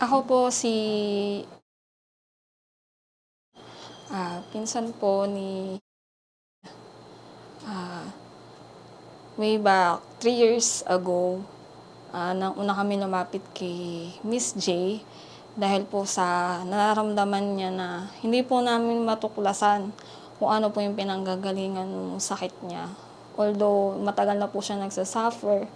Ako po si, pinsan po ni, ah, way back 3 years ago, nang una kami lumapit kay Miss J dahil po sa nararamdaman niya na hindi po namin matuklasan kung ano po yung pinanggagalingan ng sakit niya. Although matagal na po siya nagsa-suffer,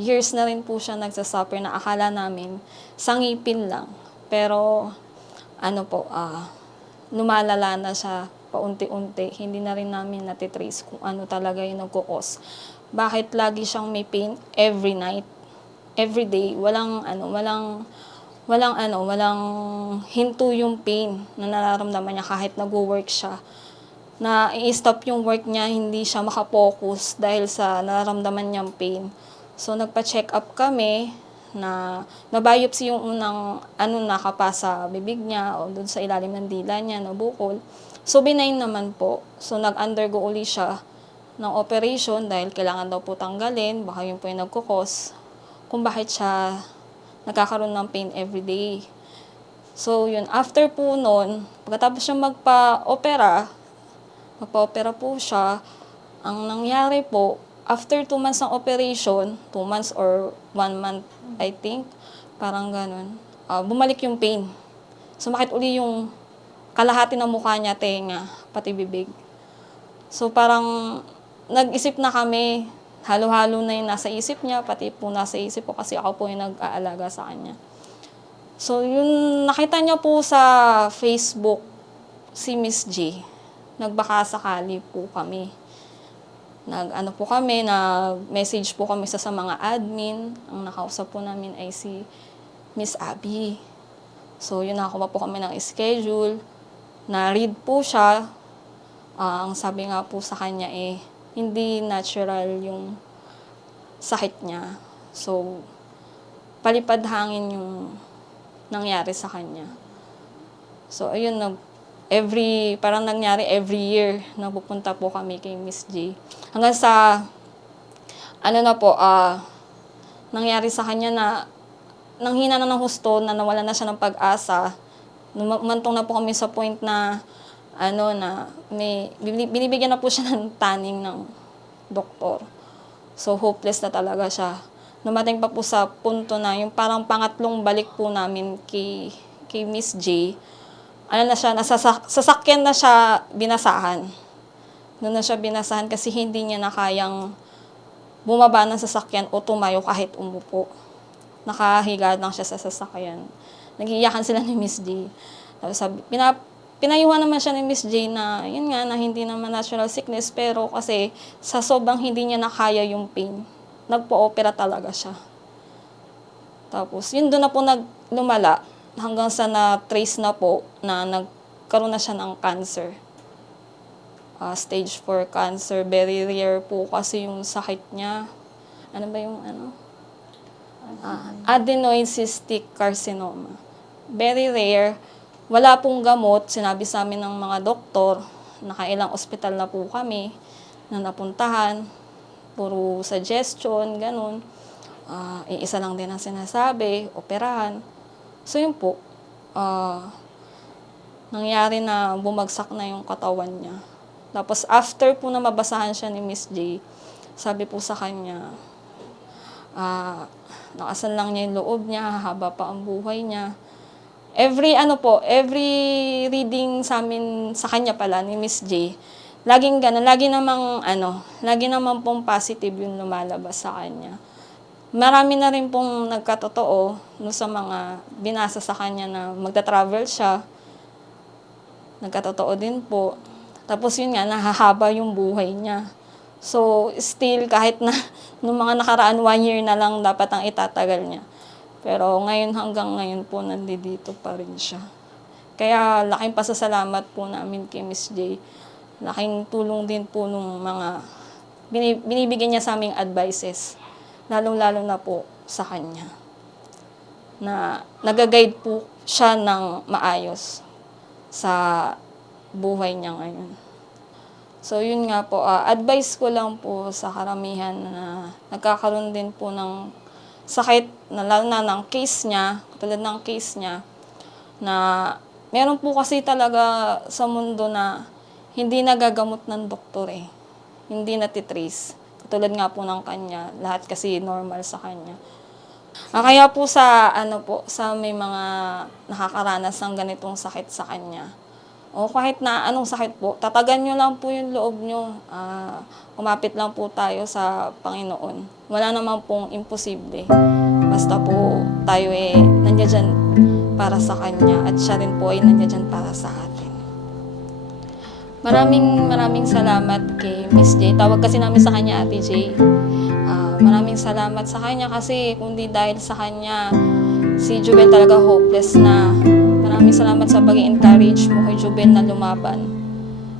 years na rin po siya nagsa-suffer na akala namin sa ngipin lang. Pero ano po, lumalala na siya paunti-unti. Hindi na rin namin natitrace kung ano talaga yung nagko-cause. Bakit lagi siyang may pain every night, every day, walang hinto yung pain na nararamdaman niya kahit nagwo-work siya. Na i-stop yung work niya, hindi siya makapokus dahil sa nararamdaman niyang pain. So nagpa-check up kami na na-biopsy yung unang nakapasa bibig niya o doon sa ilalim ng dila niya, nabukol. So benign naman po. So nag-undergo uli siya ng operation dahil kailangan daw po tanggalin, baka yun po yung nagkukos kung bakit siya nagkakaroon ng pain everyday. So yun, after po nun, pagkatapos siya magpa-opera po siya, ang nangyari po, after 2 months ng operation, 2 months or 1 month, I think, parang ganun, bumalik yung pain. Sumakit uli yung kalahati ng mukha niya, tenga, pati bibig. So parang nag-isip na kami, halo-halo na yung nasa isip niya, pati po nasa isip ko kasi ako po yung nag-aalaga sa kanya. So yun, nakita niya po sa Facebook si Miss J. Nagbaka sakali po kami. Nag-message po kami sa mga admin. Ang nakausap po namin ay si Miss Abby. So yun, nakakuha po kami ng schedule. Na-read po siya. Ang sabi nga po sa kanya hindi natural yung sakit niya. So, palipad hangin yung nangyari sa kanya. So, ayun, parang nangyari every year na pupunta po kami kay Miss J. Hanggang sa, nangyari sa kanya na, nanghina na ng husto, na nawala na siya ng pag-asa. Umantong na po kami sa point na, binibigyan na po siya ng tanning ng doktor. So, hopeless na talaga siya. Dumating pa po sa punto na yung parang pangatlong balik po namin kay Miss J, sasakyan na siya binasahan. Doon na siya binasahan kasi hindi niya na kayang bumaba ng sasakyan o tumayo kahit umupo. Nakahiga lang siya sa sasakyan. Nag-iiyakan sila ni Miss J. Tapos pinayuhan naman siya ni Miss J na, yun nga, na hindi naman natural sickness, pero kasi sa sobrang hindi niya nakaya yung pain, nagpo-opera talaga siya. Tapos, yun doon na po lumala hanggang sa na-trace na po na nagkaroon na siya ng cancer. Stage 4 cancer. Very rare po kasi yung sakit niya. Ano ba yung adenoid cystic carcinoma. Very rare. Wala pong gamot. Sinabi sa amin ng mga doktor, nakailang ospital na po kami na napuntahan. Puro suggestion, ganun. Iisa lang din ang sinasabi, operahan. So yun po, nangyari na bumagsak na yung katawan niya. Tapos after po na mabasahan siya ni Miss J, sabi po sa kanya, nakasan lang niya yung loob niya, haba pa ang buhay niya. Every reading sa amin, sa kanya pala, ni Miss J, laging ganun, lagi namang pong positive yung lumalabas sa kanya. Marami na rin pong nagkatotoo sa mga binasa sa kanya na magta-travel siya. Nagkatotoo din po. Tapos yun nga, nahahaba yung buhay niya. So, still, kahit na nung mga nakaraan, 1 year na lang dapat ang itatagal niya. Pero ngayon, hanggang ngayon po, nandito pa rin siya. Kaya laking pasasalamat po namin kay Miss J. Laking tulong din po nung mga binibigyan niya sa aming advices. Lalong-lalo na po sa kanya. Na nag-guide po siya ng maayos sa buhay niya ngayon. So, yun nga po, advice ko lang po sa karamihan na nagkakaroon din po ng sakit, na lalo na ng case niya, tulad ng case niya, na meron po kasi talaga sa mundo na hindi nagagamot ng doktor eh. Hindi natitrace. Katulad nga po ng kanya, lahat kasi normal sa kanya. Kaya po sa may mga nakakaranas ng ganitong sakit sa kanya, o kahit na anong sakit po, tatagan nyo lang po yung loob nyo. Kumapit lang po tayo sa Panginoon. Wala naman pong imposible. Basta po tayo nandiyan dyan para sa Kanya at siya rin po ay nandiyan dyan para sa atin. Maraming salamat kay Miss J. Tawag kasi namin sa kanya Ate J. Maraming salamat sa kanya kasi kundi dahil sa kanya, si Jubel talaga hopeless na. Maraming salamat sa pag-encourage mo kay Jubel na lumaban.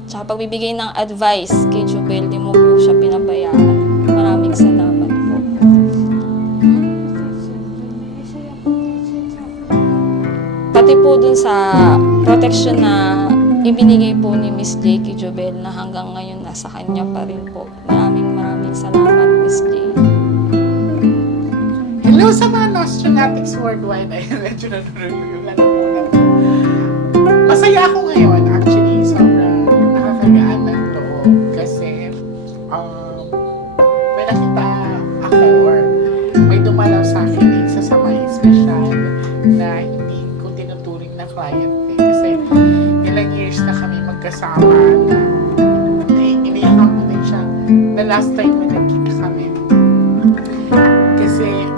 Tsaka pagbibigay ng advice kay Jubel, di mo po siya pinabayaan. Maraming salamat po. Pati po dun sa protection na ibinigay po ni Miss J kay Jubel na hanggang ngayon nasa kanya pa rin po. Maraming salamat, Miss J. Hello sa mga Nostronatics worldwide. Ay, medyo nanunulungan na muna. Masaya ako ngayon. Actually, sobrang nakakagaan ng loob. Kasi, may nakita ako or may dumalaw sa akin isa sa mga espesyal na hindi ko tinuturing na client eh. Kasi, ilang years na kami magkasama na iniyakan ko din siya. The last time na nagkita kami. Kasi,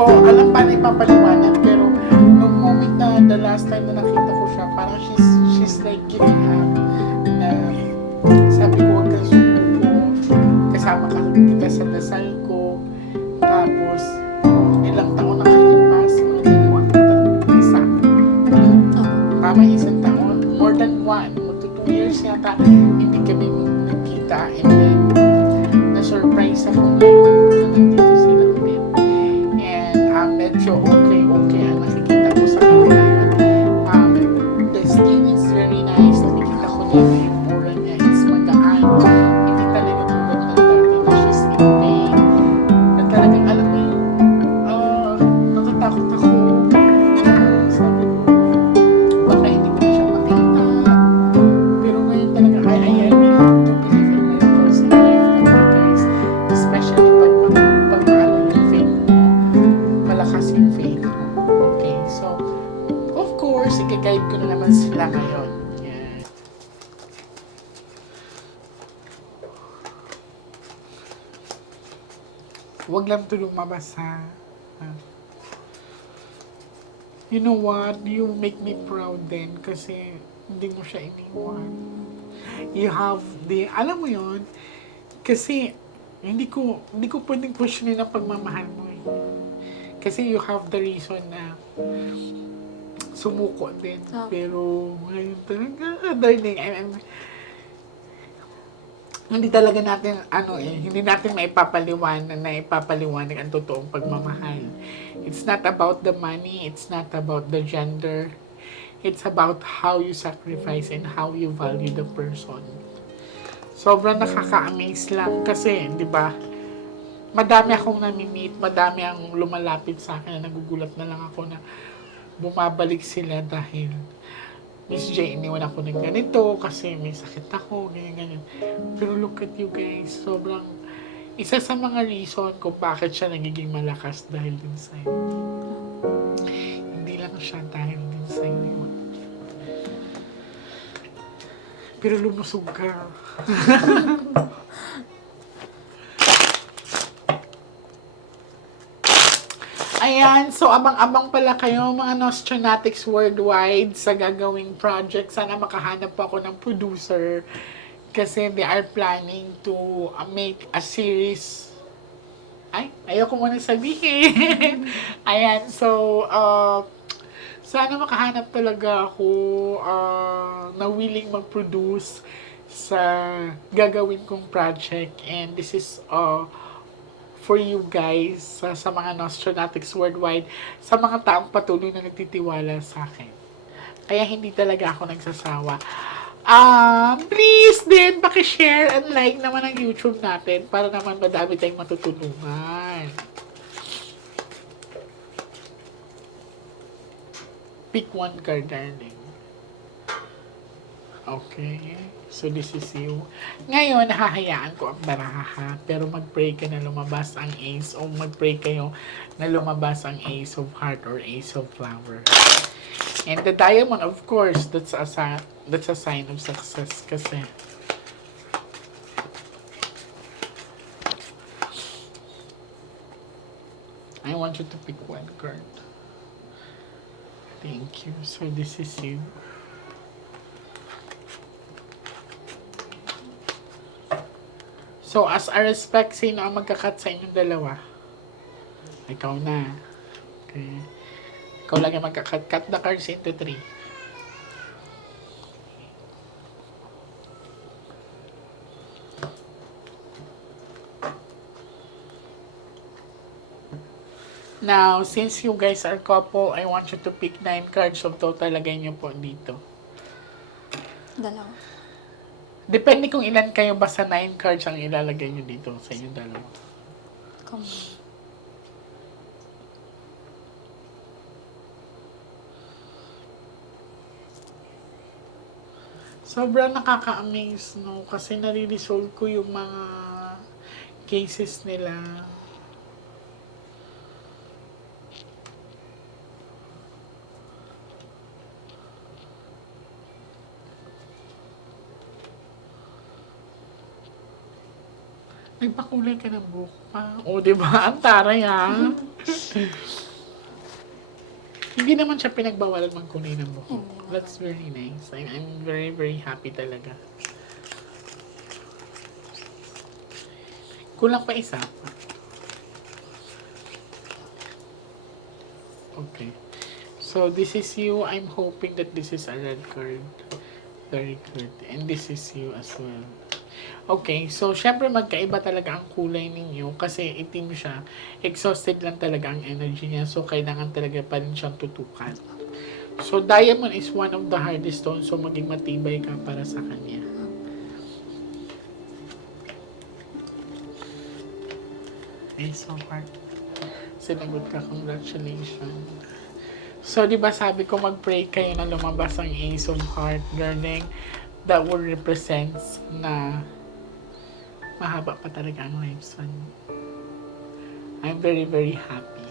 alam pa na ipapaliwanag, pero nung moment na the last time na nakita ko siya, parang she's like giving up na sabi ko, huwag kang sumuko, kasama ka kita sa dasal ko, tapos ilang taon na kalipas, dalawang isa. Tama, isang taon, more than one, magto 2 years yata, hindi kami nagkita, and then na-surprise ako ngayon na nandito sila ulit. Medyo okay ang nakikita ko sa kanya ngayon. The skin is very nice. Nakikita ko dito yung aura niya. It's magaan. Hindi talaga tulad ng dati na she's in pain. Na talagang alam mo yung natatakot ako. Sabi ko, baka hindi ko na siya makita. Pero ngayon talaga, I really have to believe in miracles in life talaga, guys. Especially pag maalala yung faith mo. Malakas yung faith mo. Okay, so, of course, i-guide ko na naman sila ngayon. Yan. Huwag lang ito lumabas, ha? You know what? You make me proud din kasi hindi mo siya iniwan. You have alam mo yun, kasi hindi ko pwedeng questionin ang pagmamahal mo eh. Kasi you have the reason na sumuko din. Pero ngayon talaga, darling, hindi talaga natin, hindi natin maipapaliwanag ang totoong pagmamahal. It's not about the money, it's not about the gender. It's about how you sacrifice and how you value the person. Sobrang nakaka-amaze lang kasi, di ba? Madami akong nami-meet, madami ang lumalapit sa akin na nagugulat na lang ako na bumabalik sila dahil Miss J, iniwan ako ng ganito kasi may sakit ako, ganyan. Pero look at you guys, sobrang isa sa mga reason kung bakit siya nagiging malakas dahil din sa'yo. Hindi lang siya dahil din sa'yo yun. Pero lumusog ka. Ayan, so abang-abang pala kayo mga Nostronatics worldwide sa gagawing project. Sana makahanap po ako ng producer kasi they are planning to make a series. Ay, ayoko muna sabihin. Ayan, so sana makahanap talaga ako na willing mag-produce sa gagawin kong project, and this is for you guys, sa mga Nostronatics worldwide, sa mga taong patuloy na nagtitiwala sa akin. Kaya hindi talaga ako nagsasawa. Please din, pakishare and like naman ang YouTube natin para naman madami tayong matutulungan. Pick one card, darling. Okay. So, this is you. Ngayon, hahayaan ko ang baraha. Pero mag-pray ka na lumabas ang ace o mag-pray kayo na lumabas ang ace of heart or ace of flower. And the diamond, of course, that's a sign of success kasi. I want you to pick one card. Thank you. So, this is you. So, as a respect, sino ang magkakat sa inyong dalawa? Ikaw na. Okay. Ikaw lang yung magkakat. Cut the cards into 3. Now, since you guys are couple, I want you to pick 9 cards of total. Lagay niyo po dito. Dalawa. Depende kung ilan kayo, basta 9 cards ang ilalagay nyo dito sa inyong dalawa. Come. Sobrang nakaka-amaze, no? Kasi nare-resolve ko yung mga cases nila. Nagpakulay ka ng buhok pa. O, di ba? Ang taray, ha? Hindi naman siya pinagbawalan magkulay ng buhok. That's very nice. I'm very, very happy talaga. Kulang pa isa. Okay. So, this is you. I'm hoping that this is a red card. Very good. And this is you as well. Okay, so syempre magkaiba talaga ang kulay ninyo kasi itim siya. Exhausted lang talaga ang energy niya. So, kailangan talaga pa rin siyang tutukan. So, diamond is one of the hardest stones. So, maging matibay ka para sa kanya. Ace of heart. Sinagot ka. Congratulations. So, di ba sabi ko mag-pray kayo na lumabas ang ace of heart, darling. That will represents na mahaba pa talaga ang lifespan. I'm very, very happy.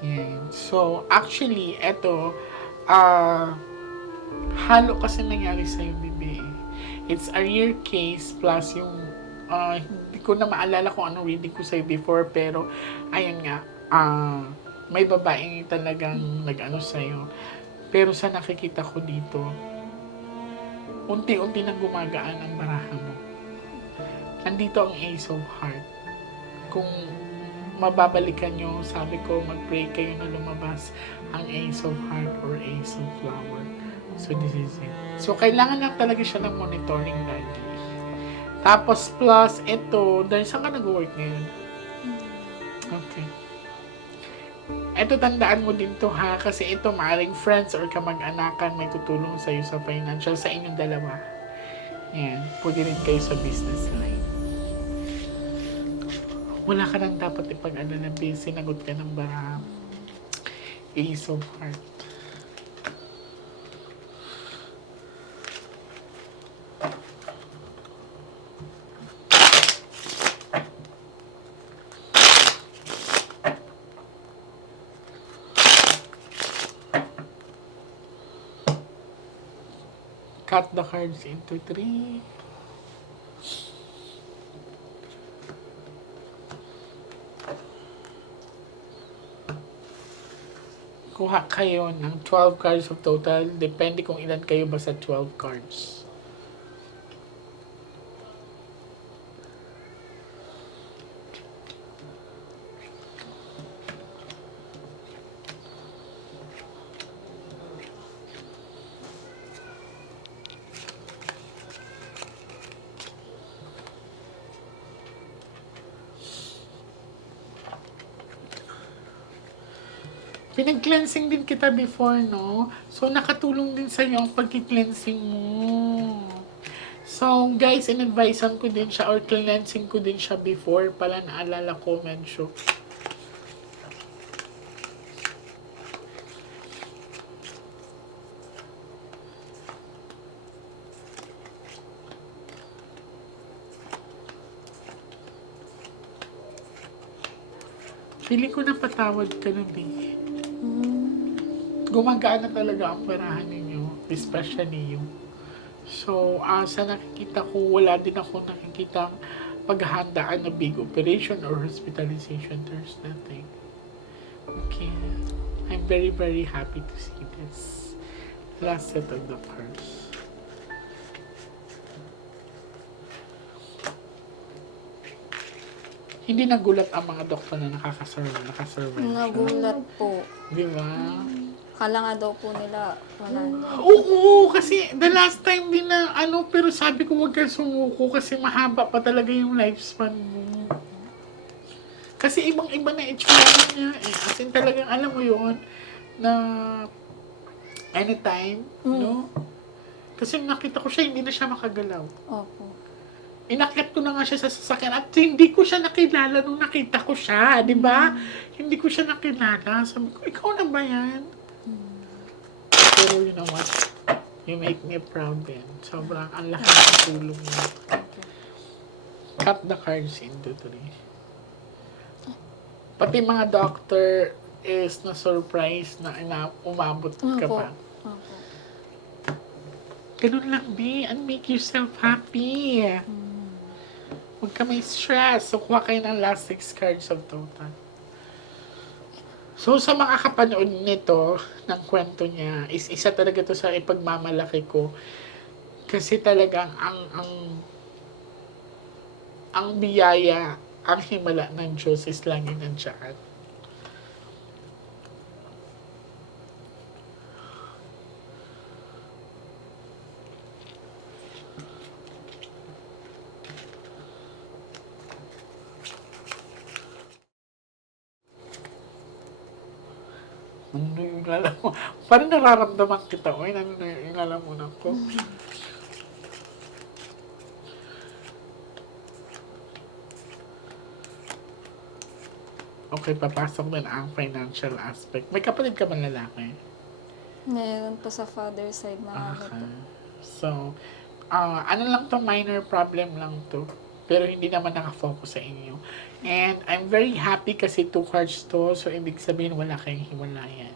Yeah. So, actually, eto, halo kasi nangyari sa'yo, bibi. It's a rare case plus yung, hindi ko na maalala kung anong reading ko sa'yo before, pero, ayun nga, may babaeng talagang nag-ano sa'yo. Pero sa nakikita ko dito, unti-unti nang gumagaan ang baraha mo. Nandito ang Ace of Heart. Kung mababalikan nyo, sabi ko, mag-pray kayo na lumabas ang Ace of Heart or Ace of Flower. So, this is it. So, kailangan lang talaga siya ng monitoring lagi. Tapos, plus, ito, dahil saan ka nag-work ngayon? Okay. Ito, tandaan mo din to ha, kasi ito, maaring friends or kamag-anakan may tutulong sa'yo sa financial, sa inyong dalawa. Yan, pwede rin kayo sa business line. Wala ka nang dapat ipag-alala, sinagot ka ng baraha. Ace of Heart. Cut the cards into 3. Kuha kayo ng 12 cards of total. Depende kung ilan kayo ba sa 12 cards. Pinag-cleansing din kita before, no? So, nakatulong din sa'yo ang pag-cleansing mo. So, guys, in-advisean ko din siya or cleansing ko din siya before pala, naalala ko, medyo. Feeling ko napatawad ka nun eh. Mm. Gumagaan na talaga ang perahan ninyo, especially you. So, sa nakikita ko, wala din ako nakikita paghahandaan na big operation or hospitalization. There's nothing. Okay. I'm very, very happy to see this. Last set of the cards. Hindi nagulat ang mga doktor na nakasurvive siya. Nagulat po. Di ba? Kala nga daw po nila, wala na. Oo, kasi the last time din na pero sabi ko huwag kang sumuko kasi mahaba pa talaga yung lifespan mo. Kasi ibang-iba na itsura niya eh. As in talagang alam mo yun, na anytime, no? Kasi nakita ko siya, hindi na siya makagalaw. Opo. Inakyat ko na nga siya sa sasakyan at hindi ko siya nakilala nung nakita ko siya, di ba? Hindi ko siya nakilala. Sabi ko, ikaw na ba yan? Pero you know what? You make me proud din. Sobrang ang lahat ng tulong mo. Cut the cards into 3. Pati mga doctor is na-surprise na umabot ka Opo. pa. Opo. Ganun lang, B. And make yourself happy. Huwag ka may stress. So, kuha kayo ng last 6 cards of total. So, sa mga kapanood nito, ng kwento niya, is isa talaga to sa ipagmamalaki ko. Kasi talagang ang biyaya, ang himala ng Diyos is lagi nandiyan. Ano yung lalamunan? Parang nararamdaman kita. Uy, ano na yung lalamunan ko? Okay, papasok din ang financial aspect. May kapatid ka ba lalaki? Meron po sa father side na ano po. Okay. So, ano lang to, minor problem lang to. Pero hindi naman nakafocus sa inyo. And I'm very happy kasi 2 cards to. So, ibig sabihin wala kayong hiwalayan.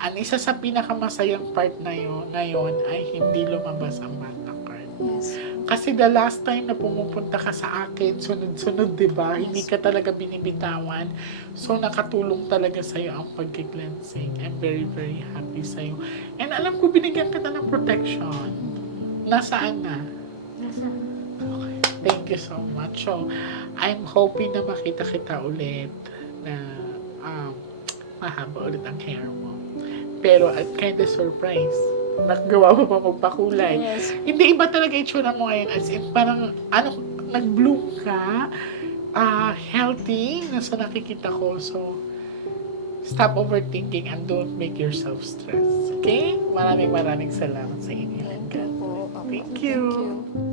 Ang isa sa pinakamasayang part na yun, ngayon ay hindi lumabas ang bata card. Yes. Kasi the last time na pumupunta ka sa akin, sunod-sunod, di ba? Hindi ka talaga binibitawan. So, nakatulong talaga sa'yo ang pag-cleansing. I'm very, very happy sa'yo. And alam ko, binigyan kita ng protection. Nasaan na? Okay. Thank you so much. So, I'm hoping na makita kita ulit na mahaba ulit ang hair mo. Pero, kind of surprise. Nagawa mo pa magpakulay. Yes. Hindi iba talaga itsura mo ngayon. As in, parang, nag-bloom ka, healthy, nasa nakikita ko. So, stop overthinking and don't make yourself stress. Okay? Maraming salamat sa inyo. Thank you po. Opo. Thank you. Thank you.